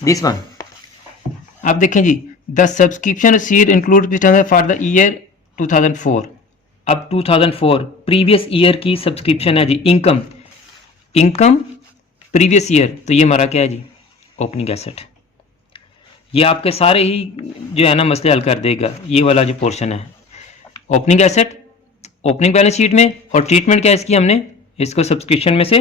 This one आप देखें जी, the subscription received include for the year 2004। अब 2004 प्रीवियस ईयर की सब्सक्रिप्शन है जी। इनकम, इनकम प्रीवियस ईयर, तो ये हमारा क्या है जी, ओपनिंग एसेट। ये आपके सारे ही जो है ना मसले हल कर देगा, ये वाला जो पोर्शन है opening asset opening balance sheet में। और ट्रीटमेंट क्या है इसकी, हमने इसको सब्सक्रिप्शन में से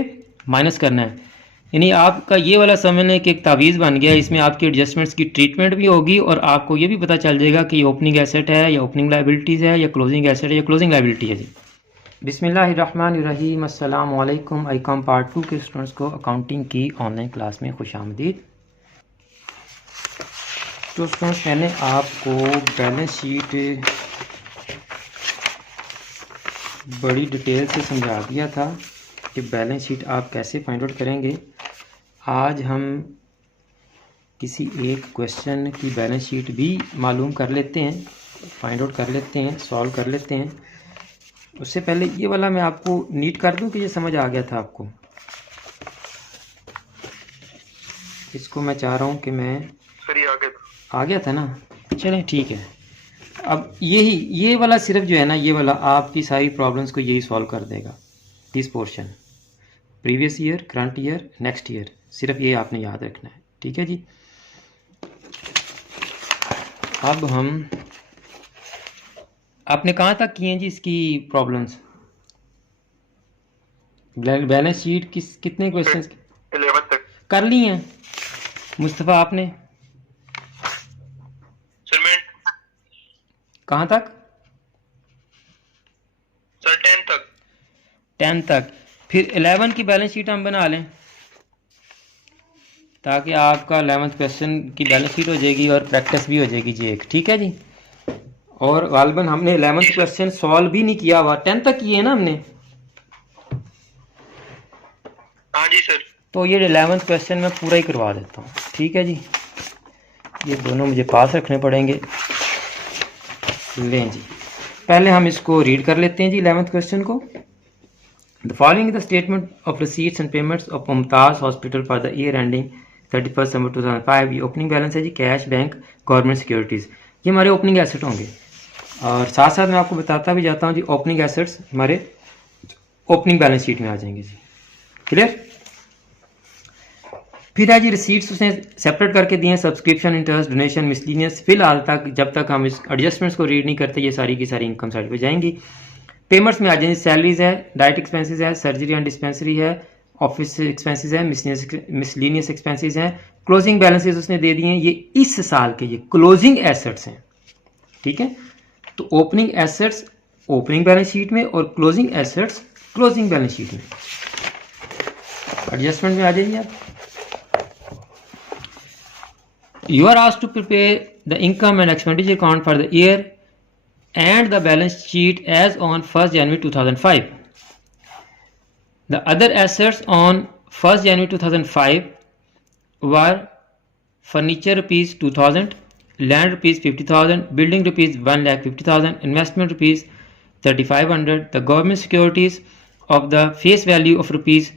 माइनस करना है। यानी आपका ये वाला समझने कि एक तावीज़ बन गया, इसमें आपकी एडजस्टमेंट्स की ट्रीटमेंट भी होगी और आपको ये भी पता चल जाएगा कि ये ओपनिंग एसेट है या ओपनिंग लायबिलिटीज़ है या क्लोजिंग एसेट है या क्लोजिंग लायबिलिटी है जी। बिस्मिल्लाहिर्रहमानिर्रहीम, अस्सलाम वालेकुम। आईकॉम पार्ट 2 के स्टूडेंट्स को अकाउंटिंग की ऑनलाइन क्लास में खुशामदीद। तो स्टूडेंट्स, मैंने आपको बैलेंस शीट बड़ी डिटेल से समझा दिया था कि बैलेंस शीट आप कैसे फाइंड आउट करेंगे। आज हम किसी एक क्वेश्चन की बैलेंस शीट भी मालूम कर लेते हैं, फाइंड आउट कर लेते हैं, सॉल्व कर लेते हैं। उससे पहले ये वाला मैं आपको नीट कर दूं कि ये समझ आ गया था आपको। इसको मैं चाह रहा हूं कि मैं आ गया था ना, चलें ठीक है। अब ये वाला सिर्फ जो है ना, ये वाला आपकी सारी प्रॉब्लम्स को यही सॉल्व कर देगा। This portion previous year, current year, next year, सिर्फ ये आपने याद रखना है, ठीक है जी। अब हम आपने कहाँ तक किए हैं जी इसकी प्रॉब्लम्स? बैलेंस शीट कितने क्वेश्चंस 11 तक कर ली हैं मुस्तफ़ा आपने? सर मैं कहाँ तक? सर 10 तक 10 तक। फिर 11 की बैलेंस शीट हम बना लें ताकि आपका 11th क्वेश्चन की बैलेंस शीट हो जाएगी और प्रैक्टिस भी हो जाएगी जी एक, ठीक है जी। और गालबन हमने 11th क्वेश्चन सॉल्व भी नहीं किया हुआ, 10 तक किए ना हमने। हाँ जी सर। तो ये 11th क्वेश्चन मैं पूरा ही करवा देता हूँ, ठीक है जी। ये दोनों मुझे पास रखने पड़ेंगे। लें जी, पहले हम इसको रीड कर लेते हैं जी 11th क्वेश्चन को। The following the statement of receipts and payments of Mumtaz hospital for the year ending 31 दिसंबर 2005। ये ओपनिंग बैलेंस है जी, कैश, बैंक, गवर्नमेंट सिक्योरिटीज़, ये हमारे ओपनिंग एसेट होंगे। और साथ साथ मैं आपको बताता भी जाता हूँ जी, ओपनिंग एसेट्स हमारे ओपनिंग बैलेंस शीट में आ जाएंगे जी, क्लियर। फिर है जी रिसीट्स उसने सेपरेट करके दिए हैं, सब्सक्रिप्शन, इंटरेस्ट, डोनेशन, मिसलिनियस। फिलहाल तक जब तक हम इस एडजस्टमेंट्स को रीड नहीं करते ये सारी की सारी इनकम साइड पे जाएंगी। पेमेंट्स में आ जाएंगी, सैलरीज है, डाइट एक्सपेंसेस है, सर्जरी एंड डिस्पेंसरी है, ऑफिस एक्सपेंसेस है, मिसलिनियस एक्सपेंसेस हैं। क्लोजिंग बैलेंसेस उसने दे दिए हैं, ये इस साल के ये क्लोजिंग एसेट्स हैं, ठीक है। तो opening assets opening balance sheet में और closing assets closing balance sheet में। एडजस्टमेंट में आ जाइए आप। You are asked to prepare the income and expenditure account for the year and the balance sheet as on 1st January 2005. The other assets on 1st January 2005 were furniture rupees 2000, land rupees 50,000, building rupees 1,50,000, investment rupees 3,500, the government securities of the face value of rupees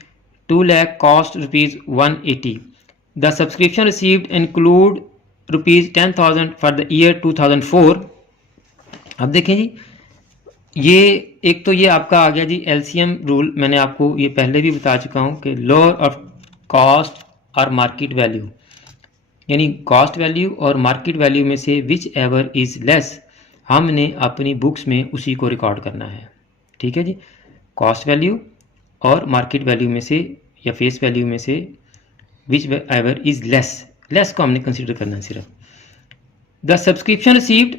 2 lakh, cost rupees 180. The subscription received include rupees 10,000 for the year 2004. अब देखें जी, ये एक तो ये आपका आ गया जी LCM rule. मैंने आपको ये पहले भी बता चुका हूँ कि लोअर ऑफ कॉस्ट और मार्केट वैल्यू, यानी कॉस्ट वैल्यू और मार्केट वैल्यू में से विच एवर इज़ लेस, हमने अपनी बुक्स में उसी को रिकॉर्ड करना है, ठीक है जी। कॉस्ट वैल्यू और मार्केट वैल्यू में से या फेस वैल्यू में से विच एवर इज लेस को हमने कंसिडर करना है सिर्फ। The subscription received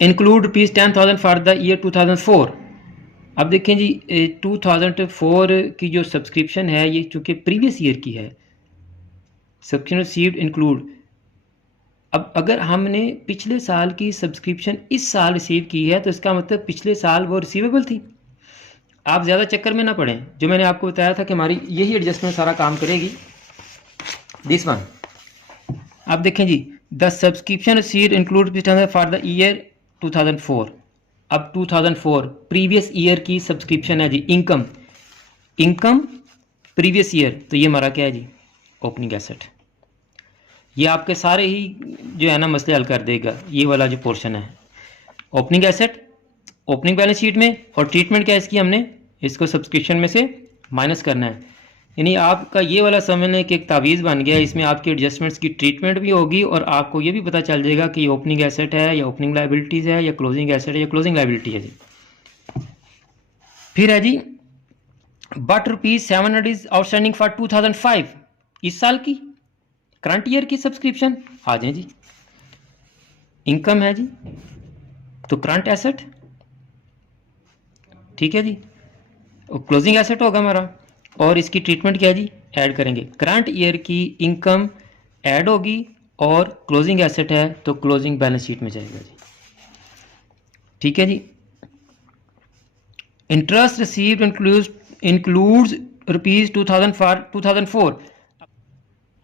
include rupees 10,000 for the year 2004। अब देखें जी 2004 की जो सब्सक्रिप्शन है ये चूँकि प्रीवियस ईयर की है, सब्सक्रिप्शन रिसीव्ड इंक्लूड। अब अगर हमने पिछले साल की सब्सक्रिप्शन इस साल रिसीव की है तो इसका मतलब पिछले साल वो रिसीवेबल थी। आप ज़्यादा चक्कर में ना पड़ें, जो मैंने आपको बताया था कि हमारी यही एडजस्टमेंट सारा काम करेगी। दिस वन आप देखें जी, the subscription received include for the year 2004। अब 2004 प्रीवियस ईयर की सब्सक्रिप्शन है जी, इनकम, इनकम प्रीवियस ईयर, तो ये हमारा क्या है जी, ओपनिंग एसेट, ये आपके सारे ही जो है ना मसले हल कर देगा, ये वाला जो पोर्शन है। Opening asset opening balance sheet में, और ट्रीटमेंट क्या है इसकी, हमने इसको सब्सक्रिप्शन में से माइनस करना है। यानी आपका ये वाला समझने कि एक तावीज़ बन गया, इसमें आपकी एडजस्टमेंट्स की ट्रीटमेंट भी होगी और आपको ये भी पता चल जाएगा कि ये ओपनिंग एसेट है या ओपनिंग लाइबिलिटीज़ है या क्लोजिंग एसेट है या क्लोजिंग लाइबिलिटी है जी। फिर है जी बट ₹700 इज आउटस्टैंडिंग फॉर 2005, इस साल की करंट ईयर की सब्सक्रिप्शन आ जाए जी। इनकम है जी, तो करंट एसेट, ठीक है जी, क्लोजिंग एसेट होगा हमारा, और इसकी ट्रीटमेंट क्या है जी, ऐड करेंगे। करंट ईयर की इनकम ऐड होगी और क्लोजिंग एसेट है तो क्लोजिंग बैलेंस शीट में जाएगा जी, ठीक है जी। Interest received includes ₹2004।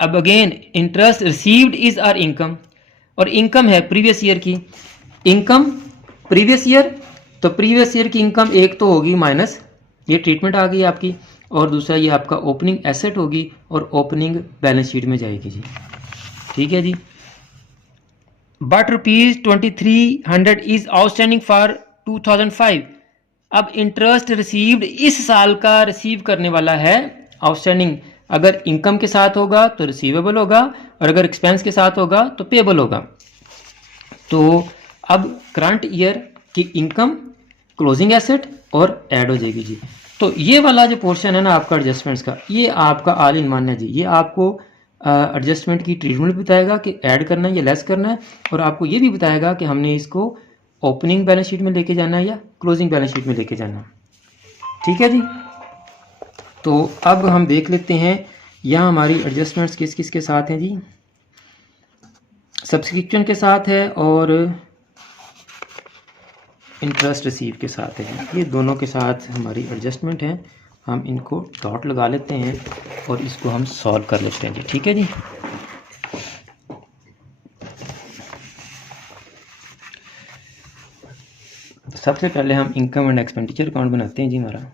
अब again interest received is are income, और इनकम है प्रीवियस ईयर की, इनकम प्रीवियस ईयर, तो प्रीवियस ईयर की इनकम एक तो होगी माइनस, ये ट्रीटमेंट आ गई आपकी, और दूसरा ये आपका ओपनिंग एसेट होगी और ओपनिंग बैलेंस शीट में जाएगी जी, ठीक है जी। But ₹2300 is outstanding for 2005। अब इंटरेस्ट रिसीव्ड इस साल का रिसीव करने वाला है आउटस्टैंडिंग, अगर इनकम के साथ होगा तो रिसीवेबल होगा, और अगर एक्सपेंस के साथ होगा तो पेबल होगा। तो अब करंट ईयर की इनकम, क्लोजिंग एसेट और ऐड हो जाएगी जी। तो ये वाला जो पोर्शन है ना आपका एडजस्टमेंट्स का, ये आपका ऑल इन वन है जी। ये आपको एडजस्टमेंट की ट्रीटमेंट बताएगा कि ऐड करना है या लेस करना है, और आपको ये भी बताएगा कि हमने इसको ओपनिंग बैलेंस शीट में लेके जाना है या क्लोजिंग बैलेंस शीट में लेके जाना है, ठीक है जी। तो अब हम देख लेते हैं यहाँ हमारी एडजस्टमेंट्स किस किस के साथ हैं जी। सब्सक्रिप्शन के साथ है और इंटरेस्ट रिसीव के साथ है, ये दोनों के साथ हमारी एडजस्टमेंट है। हम इनको डॉट लगा लेते हैं और इसको हम सॉल्व कर लेते हैं जी, ठीक है जी। तो सबसे पहले हम इनकम एंड एक्सपेंडिचर अकाउंट बनाते हैं जी हमारा।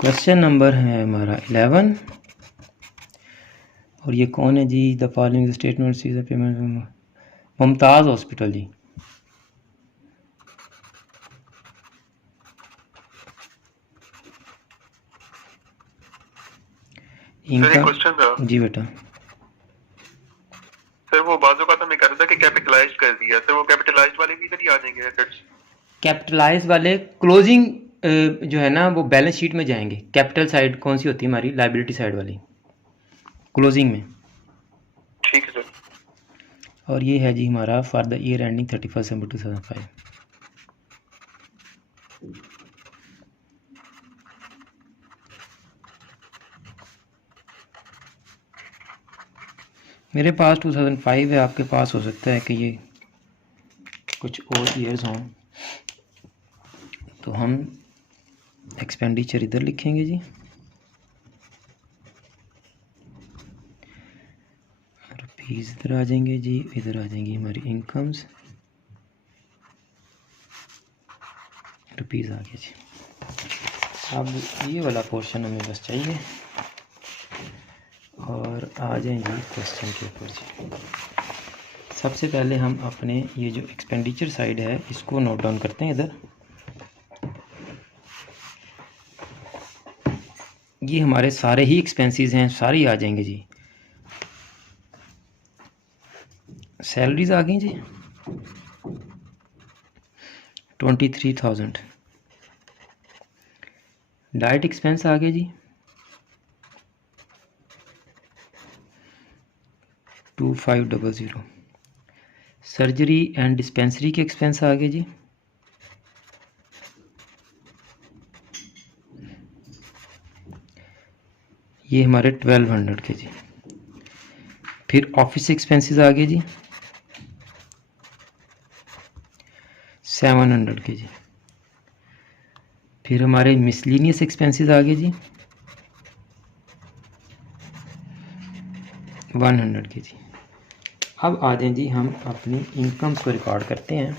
क्वेश्चन नंबर है हमारा 11, और ये कौन है जी, the following statement is the payment, Mumtaz hospital जी। सर क्वेश्चन था जी बेटा। सर वो बाजू का तो मैं कहता था कि कैपिटलाइज कर दिया, सर वो कैपिटलाइज्ड वाले भी इधर ही आ जाएंगे एसेट्स। कैपिटलाइज वाले क्लोजिंग जो है ना वो बैलेंस शीट में जाएंगे। कैपिटल साइड कौन सी होती है हमारी, लाइबिलिटी साइड वाली, क्लोजिंग में, ठीक है सर। और ये है जी हमारा फॉर द ईयर एंडिंग 31 दिसंबर 2005। मेरे पास 2005 है, आपके पास हो सकता है कि ये कुछ और ईयर्स हों, तो हम एक्सपेंडिचर इधर लिखेंगे जी, रुपीज़ इधर आ जाएंगे जी, इधर आ जाएंगी हमारी इनकम्स, रुपीज़ आ गया जी। अब ये वाला पोर्शन हमें बस चाहिए, और आ जाएं जी क्वेश्चन के ऊपर जी। सबसे पहले हम अपने ये जो एक्सपेंडिचर साइड है इसको नोट डाउन करते हैं इधर। ये हमारे सारे ही एक्सपेंसेस हैं, सारे ही आ जाएंगे जी। सैलरीज आ गई जी 23,000। डाइट एक्सपेंस आ गए जी 2500। सर्जरी एंड डिस्पेंसरी के एक्सपेंस आ गए जी ये हमारे 1200 के जी। फिर ऑफिस एक्सपेंसेस आ गए जी 700 के जी। फिर हमारे मिसलिनियस एक्सपेंसेस आ गए जी 100 के जी। अब आ जाएं जी हम अपनी इनकम्स को रिकॉर्ड करते हैं।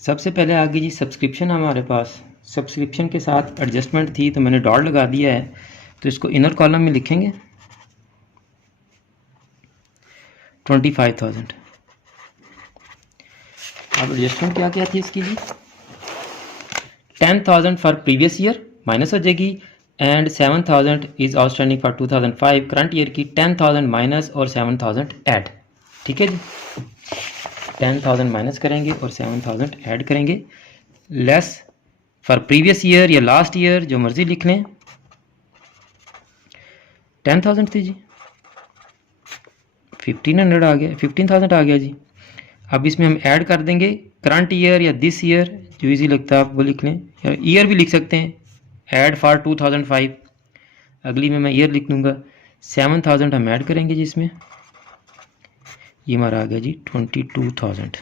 सबसे पहले आ गई जी सब्सक्रिप्शन हमारे पास। सब्सक्रिप्शन के साथ एडजस्टमेंट थी तो मैंने डॉट लगा दिया है, तो इसको इनर कॉलम में लिखेंगे 25,000। अब एडजस्टमेंट क्या क्या थी इसकी जी? 10,000 फॉर प्रीवियस ईयर माइनस हो जाएगी and 7,000 is outstanding for 2005। Current year की 10,000 माइनस और 7,000 ऐड। ठीक है जी, 10,000 माइनस करेंगे और 7,000 ऐड करेंगे। लेस फॉर प्रीवियस ईयर या लास्ट ईयर जो मर्जी लिख लें। 10,000 थी जी, 1500 आ गया, 15,000 आ गया जी। अब इसमें हम ऐड कर देंगे करंट ईयर या दिस ईयर, जो इजी लगता है आप वो लिख लें, या ईयर भी लिख सकते हैं। ऐड फॉर 2005, अगली में मैं ईयर लिख लूँगा। 7,000 हम ऐड करेंगे जी इसमें, ये हमारा आ गया जी 22,000।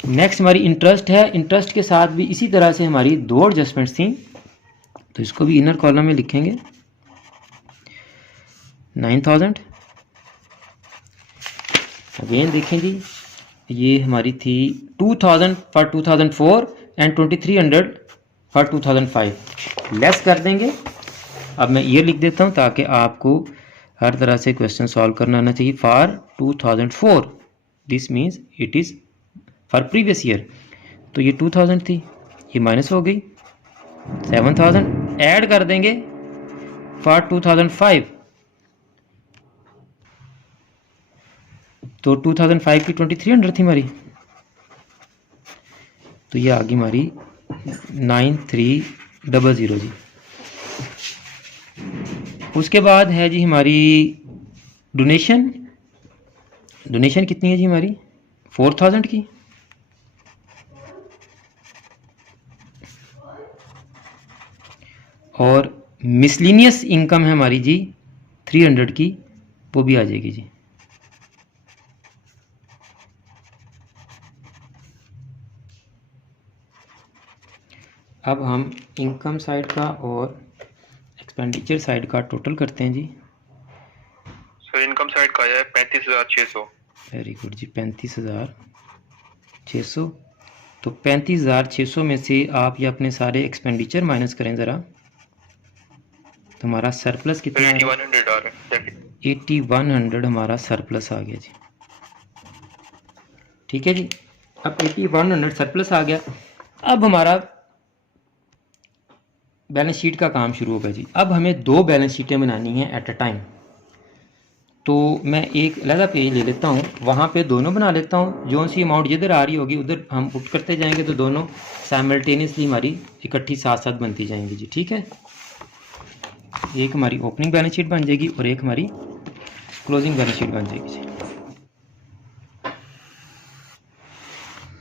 नेक्स्ट हमारी इंटरेस्ट है। इंटरेस्ट के साथ भी इसी तरह से हमारी दो एडजस्टमेंट्स थी, तो इसको भी इनर कॉलम में लिखेंगे 9,000। अगेन देखें जी, ये हमारी थी 2,000 फॉर 2004 एंड 2,300 फॉर 2005। लेस कर देंगे। अब मैं ईयर लिख देता हूँ ताकि आपको हर तरह से क्वेश्चन सॉल्व करना आना चाहिए। For 2004 this means it is for previous year, तो ये 2,000 थी, ये माइनस हो गई। 7,000 ऐड कर देंगे फॉर 2005, तो 2005 की 2,300 थी हमारी, तो ये आ गई हमारी 9,300 जी। उसके बाद है जी हमारी डोनेशन। डोनेशन कितनी है जी हमारी? 4,000 की। और मिसलिनियस इनकम है हमारी जी 300 की, वो भी आ जाएगी जी। अब हम इनकम साइड का और एक्सपेंडिचर साइड का टोटल करते हैं जी। सर इनकम साइड का आया है 35,600। वेरी गुड जी, 35,600। तो 35,600 में से आप ये अपने सारे एक्सपेंडिचर माइनस करें ज़रा, तो हमारा सरप्लस कितना है? 8,100 आ रहा है। 8,100 हमारा सरप्लस आ गया जी। ठीक है जी, अब 8,100 सरप्लस आ गया। अब हमारा बैलेंस शीट का काम शुरू होगा जी। अब हमें दो बैलेंस शीटें बनानी हैं एट अ टाइम, तो मैं एक अलग पेज ले लेता हूँ, वहाँ पे दोनों बना लेता हूँ। जो सी अमाउंट जिधर आ रही होगी उधर हम पुट करते जाएंगे, तो दोनों साइमल्टेनियसली हमारी इकट्ठी साथ साथ बनती जाएंगी जी। ठीक है, एक हमारी ओपनिंग बैलेंस शीट बन जाएगी और एक हमारी क्लोजिंग बैलेंस शीट बन जाएगी जी।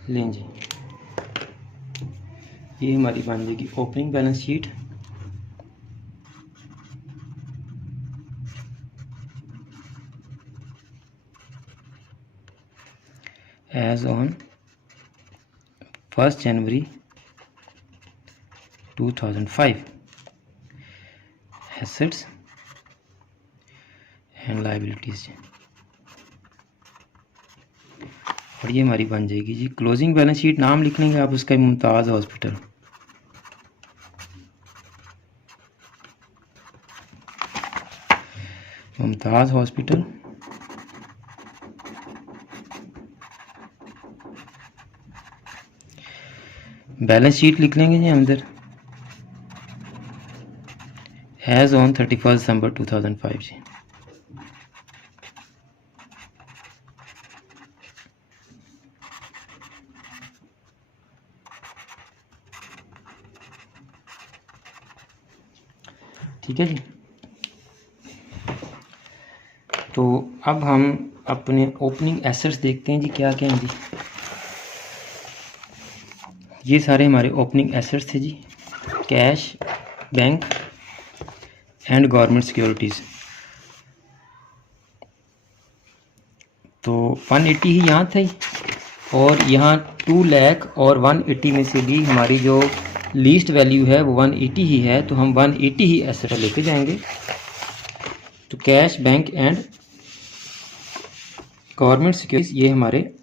लें जी, ये हमारी बन जाएगी opening balance sheet. As on 1 January 2005, assets and liabilities. और ये हमारी बन जाएगी जी क्लोजिंग बैलेंस शीट। नाम लिख लेंगे आप उसका, Mumtaz hospital. Mumtaz hospital. Balance sheet लिख लेंगे जी अंदर एज ऑन 31 दिसंबर 2005 जी। ठीक है जी, तो अब हम अपने ओपनिंग एसेट्स देखते हैं जी क्या क्या हैं जी। ये सारे हमारे ओपनिंग एसेट्स थे जी, cash, bank and government securities. तो 180 ही यहाँ थी और यहाँ 2 लाख और 180 में से भी हमारी जो लीस्ट वैल्यू है वो 180 ही है, तो हम 180 ही एसेट लेके जाएंगे। तो cash, bank and government securities ये हमारे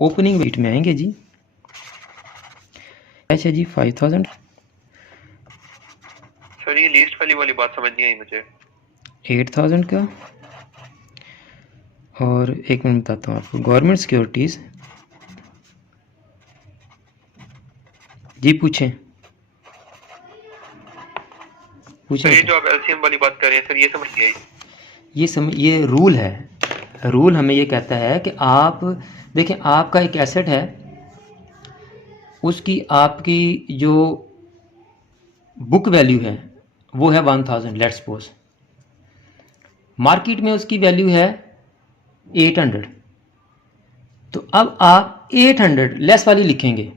ओपनिंग वेट में आएंगे जी। कैश है जी 5000। सर ये लीस्ट वाली बात समझ नहीं आई मुझे। 8000 का, और एक मिनट बताता हूँ आपको। गवर्नमेंट सिक्योरिटीज जी, पूछें सर ये जो आप एलसीएम वाली बात कर रहे हैं सर, ये समझ नहीं आई। ये रूल है। रूल हमें ये कहता है कि आप देखें, आपका एक एसेट है, उसकी आपकी जो बुक वैल्यू है वो है 1000, लेट्स सपोज। मार्केट में उसकी वैल्यू है 800, तो अब आप 800 लेस वाली लिखेंगे,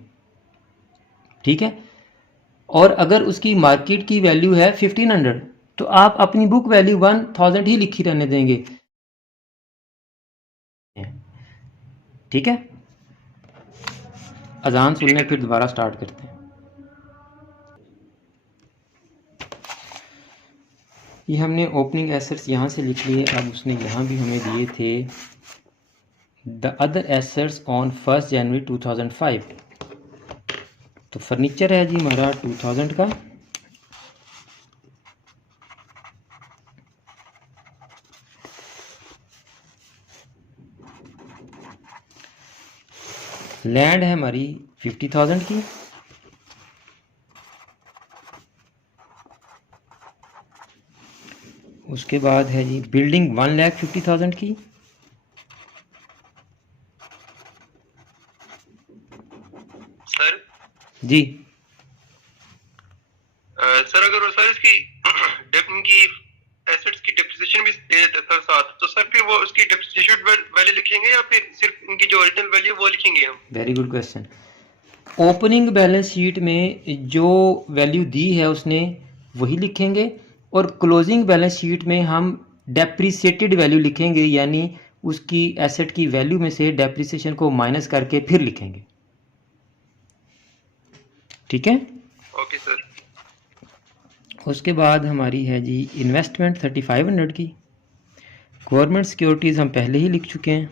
ठीक है। और अगर उसकी मार्केट की वैल्यू है 1500, तो आप अपनी बुक वैल्यू 1000 ही लिखी रहने देंगे, ठीक है। अजान सुनने फिर दोबारा स्टार्ट करते हैं। ये हमने ओपनिंग एसेट्स यहाँ से लिख लिए। अब उसने यहाँ भी हमें दिए थे the other assets on 1 January 2005। तो फर्नीचर है जी हमारा 2000 का, लैंड है हमारी 50,000 की, उसके बाद है जी बिल्डिंग 1,50,000 की, सर जी सर अगर सर इसकी इनकी एसेट्स की डेप्रिसिएशन भी सर साथ, तो सर फिर वो उसकी डेप्रिसिएशन वैल्यू लिखेंगे या फिर सिर्फ इनकी जो ओरिजिनल वैल्यू वो लिखेंगे हम? Very good question. Opening balance sheet में जो वैल्यू दी है उसने वही लिखेंगे, और क्लोजिंग बैलेंस शीट में हम डेप्रिसिएटेड वैल्यू लिखेंगे, यानी उसकी एसेट की वैल्यू में से डेप्रिसिएशन को माइनस करके फिर लिखेंगे, ठीक है। Okay sir. उसके बाद हमारी है जी इन्वेस्टमेंट 3500 की। गवर्नमेंट सिक्योरिटीज़ हम पहले ही लिख चुके हैं।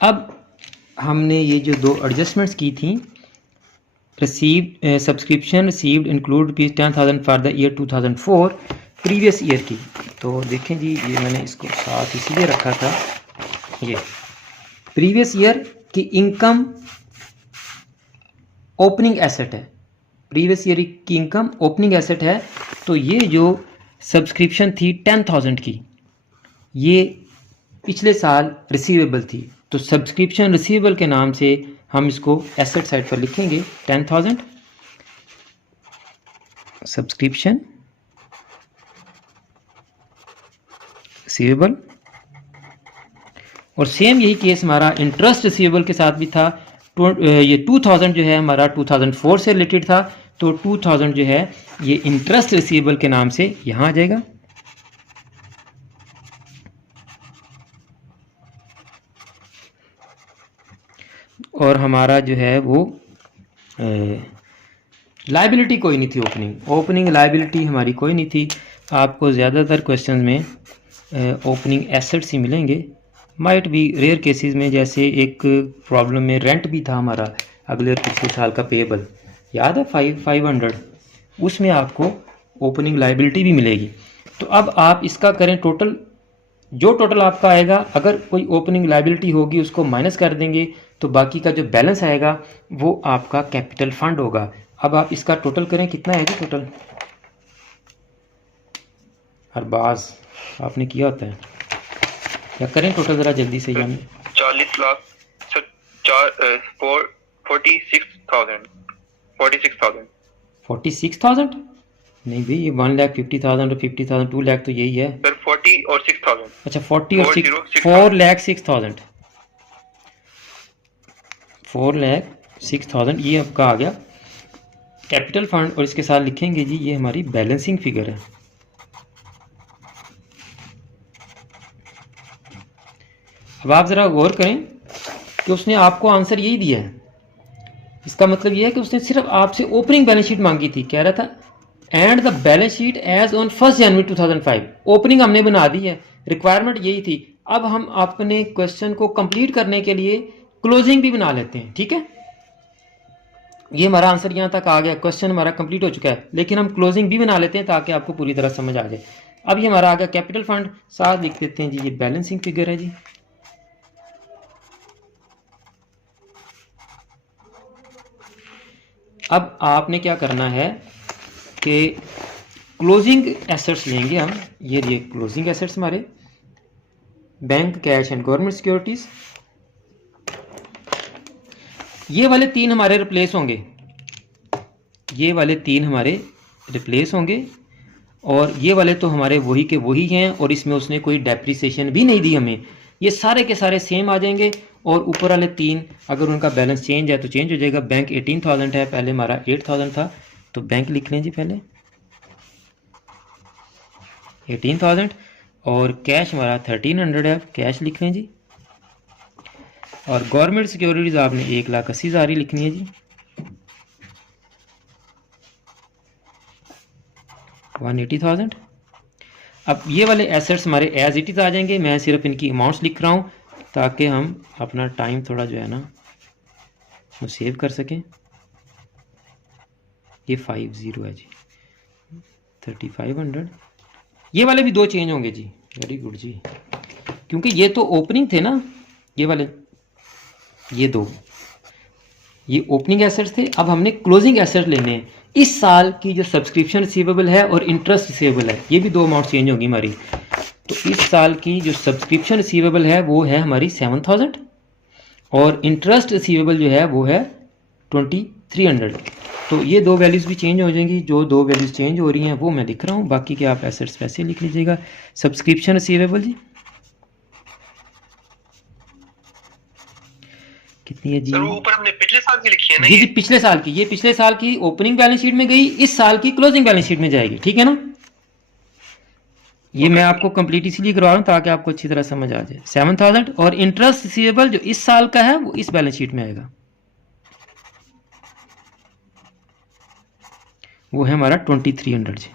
अब हमने ये जो दो एडजस्टमेंट्स की थी, received subscription received include ₹10,000 for the year 2004 previous year की। तो देखें जी, ये मैंने इसको साथ इसीलिए रखा था, ये प्रीवियस ईयर की इनकम ओपनिंग एसेट है, प्रीवियस ईयर की इनकम ओपनिंग एसेट है। तो ये जो सब्सक्रिप्शन थी 10,000 की, ये पिछले साल रिसीवेबल थी, तो सब्सक्रिप्शन रिसीवेबल के नाम से हम इसको एसेट साइड पर लिखेंगे 10,000 सब्सक्रिप्शन रिसीवेबल। और सेम यही केस हमारा इंटरेस्ट रिसीवेबल के साथ भी था। ये 2000 जो है हमारा 2004 से रिलेटेड था, तो 2000 जो है ये इंटरेस्ट रिसीवेबल के नाम से यहाँ आ जाएगा। और हमारा जो है वो लाइबिलिटी कोई नहीं थी, ओपनिंग लाइबिलिटी हमारी कोई नहीं थी। आपको ज़्यादातर क्वेश्चंस में ओपनिंग एसेट्स ही मिलेंगे, माइट भी रेयर केसेस में, जैसे एक प्रॉब्लम में रेंट भी था हमारा अगले पिछले साल का पेएबल, याद है 500, उसमें आपको ओपनिंग लाइबिलिटी भी मिलेगी। तो अब आप इसका करें टोटल, जो टोटल आपका आएगा, अगर कोई ओपनिंग लाइबिलिटी होगी उसको माइनस कर देंगे, तो बाकी का जो बैलेंस आएगा वो आपका कैपिटल फंड होगा। अब आप इसका टोटल करें, कितना है जी टोटल? अरबाज आपने किया होता है, या करें टोटल ज़रा जल्दी से। यानी 40 लाख 46,000 46,000 46,000 नहीं भाई, ये 1,50,000 और 50,000, 2 लाख तो यही है सर 40 और 6,000। अच्छा 40 और 6, 40, 4,06,000, 4,06,000 ये आपका आ गया कैपिटल फंड। और इसके साथ लिखेंगे जी ये हमारी बैलेंसिंग फिगर है। अब आप ज़रा गौर करें कि उसने आपको आंसर यही दिया है। इसका मतलब ये है कि उसने सिर्फ आपसे ओपनिंग बैलेंस शीट मांगी थी, कह रहा था and the balance sheet as on 1 January 2005। Opening हमने बना दी है, रिक्वायरमेंट यही थी। अब हम अपने क्वेश्चन को कंप्लीट करने के लिए क्लोजिंग भी बना लेते हैं, ठीक है। ये हमारा आंसर यहाँ तक आ गया, क्वेश्चन हमारा कंप्लीट हो चुका है, लेकिन हम क्लोजिंग भी बना लेते हैं ताकि आपको पूरी तरह समझ आ जाए। अब ये हमारा आ गया कैपिटल फंड, साथ लिख देते हैं जी ये बैलेंसिंग फिगर है जी। अब आपने क्या करना है कि क्लोजिंग एसेट्स लेंगे हम, ये क्लोजिंग एसेट्स हमारे bank, cash and government securities, ये वाले 3 हमारे रिप्लेस होंगे, ये वाले 3 हमारे रिप्लेस होंगे, और ये वाले तो हमारे वही के वही हैं, और इसमें उसने कोई डेप्रिसिएशन भी नहीं दी हमें, ये सारे के सारे सेम आ जाएंगे। और ऊपर वाले 3 अगर उनका बैलेंस चेंज है तो चेंज हो जाएगा। बैंक 18,000 है, पहले हमारा 8,000 था, तो बैंक लिख लें जी पहले 18,000, और कैश हमारा 1,300 है, कैश लिख लें जी। और गवर्नमेंट सिक्योरिटीज आपने 1,80,000 ही लिखनी है जी, 180,000। अब ये वाले एसेट्स हमारे एज इट इज़ आ जाएंगे, मैं सिर्फ इनकी अमाउंट्स लिख रहा हूँ ताकि हम अपना टाइम थोड़ा जो है ना वो सेव कर सकें। ये 50 है जी, 3,500। ये वाले भी 2 चेंज होंगे जी, वेरी गुड जी, क्योंकि ये तो ओपनिंग थे ना, ये वाले, ये 2 ये ओपनिंग एसेट्स थे। अब हमने क्लोजिंग एसेट लेने हैं। इस साल की जो सब्सक्रिप्शन रिसीवेबल है और इंटरेस्ट रिसीवेबल है, ये भी 2 अमाउंट चेंज होगी हमारी। तो इस साल की जो सब्सक्रिप्शन रिसीवेबल है वो है हमारी 7,000, और इंटरेस्ट रिसीवेबल जो है वो है 2,300। तो ये 2 वैल्यूज़ भी चेंज हो जाएंगी। जो 2 वैल्यूज़ चेंज हो रही हैं वो मैं लिख रहा हूँ, बाकी के आप एसेट्स वैसे लिख लीजिएगा। सब्सक्रिप्शन रिसीवेबल जी कितनी है जी? सर वो ऊपर हमने पिछले साल की लिखी है ना? जी जी पिछले साल की, ये पिछले साल की ओपनिंग बैलेंस शीट में गई, इस साल की क्लोजिंग बैलेंस शीट में जाएगी, ठीक है ना। ये मैं आपको कंप्लीट इसलिए करवा रहा हूँ ताकि आपको अच्छी तरह समझ आ जाए। 7,000 और इंटरेस्ट रिसीवेबल जो इस साल का है वो इस बैलेंस शीट में आएगा, वो है हमारा 2,300 जी।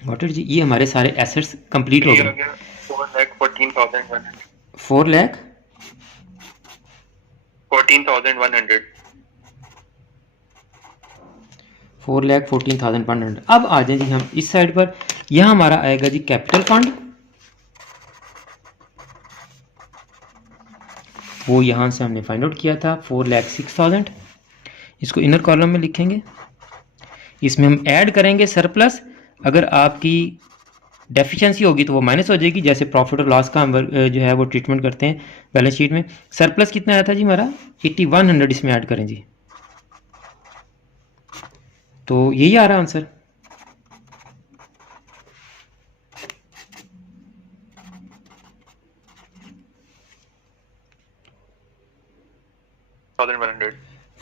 वॉट जी, ये हमारे सारे एसेट्स कंप्लीट हो गए। 4,14,100। अब आ जाए जी हम इस साइड पर, यहां हमारा आएगा जी कैपिटल फंड, वो यहां से हमने फाइंड आउट किया था 4,06,000। इसको इनर कॉलम में लिखेंगे, इसमें हम ऐड करेंगे सरप्लस। अगर आपकी डेफिशिएंसी होगी तो वो माइनस हो जाएगी, जैसे प्रॉफिट और लॉस का हम जो है वो ट्रीटमेंट करते हैं बैलेंस शीट में। सरप्लस कितना आया था जी हमारा 8,100, इसमें ऐड करें जी, तो यही आ रहा आंसर।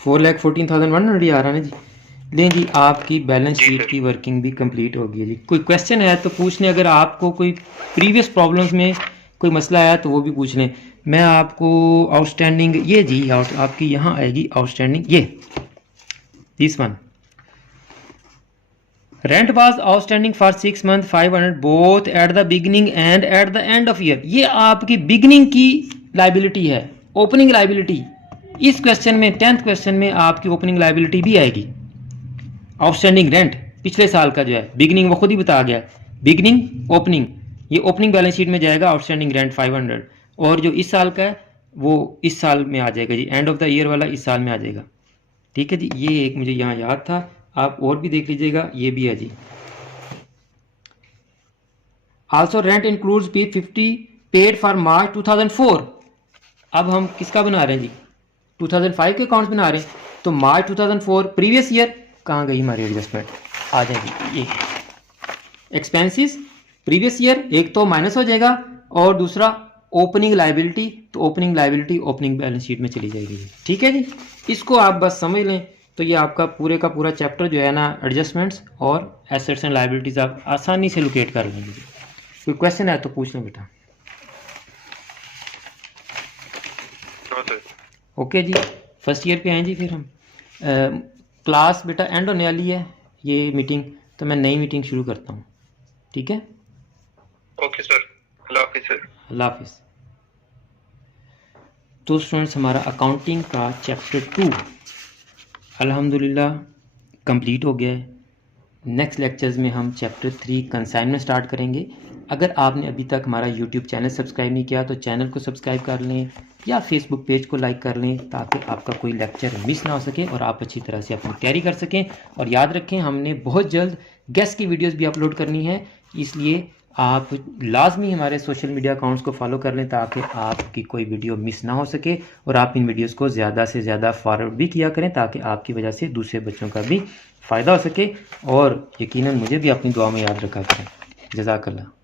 $4,14,100 आ रहा है जी। लें जी, आपकी बैलेंस शीट की वर्किंग भी कंप्लीट हो गई है जी। कोई क्वेश्चन है तो पूछ लें, अगर आपको कोई प्रीवियस प्रॉब्लम्स में कोई मसला आया तो वो भी पूछ लें। मैं आपको आउटस्टैंडिंग, ये जी आपकी यहाँ आएगी आउटस्टैंडिंग, ये this one, rent was outstanding for 6 month 500 both at the beginning and at the end of year. ये आपकी बिगिनिंग की लाइबिलिटी है, ओपनिंग लाइबिलिटी। इस क्वेश्चन में 10th क्वेश्चन में आपकी ओपनिंग लाइबिलिटी भी आएगी। आउटस्टैंडिंग रेंट पिछले साल का जो है, बिगिनिंग वो खुद ही बता गया, बिगिनिंग ओपनिंग, ये ओपनिंग बैलेंस शीट में जाएगा आउटस्टैंडिंग रेंट 500, और जो इस साल का है वो इस साल में आ जाएगा जी, एंड ऑफ द ईयर वाला इस साल में आ जाएगा, ठीक है जी। ये एक मुझे यहाँ याद था, आप और भी देख लीजिएगा, ये भी है जी। Also rent includes P50 paid for March 2004। अब हम किसका बना रहे हैं जी, 2005 के अकाउंट्स बना रहे हैं, तो मार्च 2004 प्रीवियस ईयर, कहाँ गई हमारी एडजस्टमेंट, आ जाएगी। ये एक्सपेंसेस प्रीवियस ईयर, एक तो माइनस हो जाएगा और दूसरा ओपनिंग लाइबिलिटी, तो opening liability opening balance sheet में चली जाएगी। ठीक है जी, इसको आप बस समझ लें तो ये आपका पूरे का पूरा चैप्टर जो है ना एडजस्टमेंट्स और एसेट्स एंड लाइबिलिटीज आप आसानी से लोकेट कर लेंगे। कोई क्वेश्चन है तो पूछ लें बेटा। ओके जी, फर्स्ट ईयर पे आए जी। फिर हम क्लास बेटा एंड होने वाली है ये मीटिंग, तो मैं नई मीटिंग शुरू करता हूँ। ठीक है, ओके सर, अल्लाह हाफिज़ सर। अल्लाह हाफिज़। तो स्टूडेंट्स हमारा अकाउंटिंग का चैप्टर 2 अल्हम्दुलिल्लाह कंप्लीट हो गया है। नेक्स्ट लेक्चर्स में हम चैप्टर 3 कंसाइनमेंट स्टार्ट करेंगे। अगर आपने अभी तक हमारा यूट्यूब चैनल सब्सक्राइब नहीं किया तो चैनल को सब्सक्राइब कर लें या फेसबुक पेज को लाइक कर लें ताकि आपका कोई लेक्चर मिस ना हो सके और आप अच्छी तरह से अपनी तैयारी कर सकें। और याद रखें हमने बहुत जल्द गेस्ट की वीडियोस भी अपलोड करनी है, इसलिए आप लाजमी हमारे सोशल मीडिया अकाउंट्स को फॉलो कर लें ताकि आपकी कोई वीडियो मिस ना हो सके और आप इन वीडियोस को ज़्यादा से ज़्यादा फॉरवर्ड भी किया करें ताकि आपकी वजह से दूसरे बच्चों का भी फ़ायदा हो सके और यकीनन मुझे भी अपनी दुआ में याद रखा करें। जज़ाकल्लाह।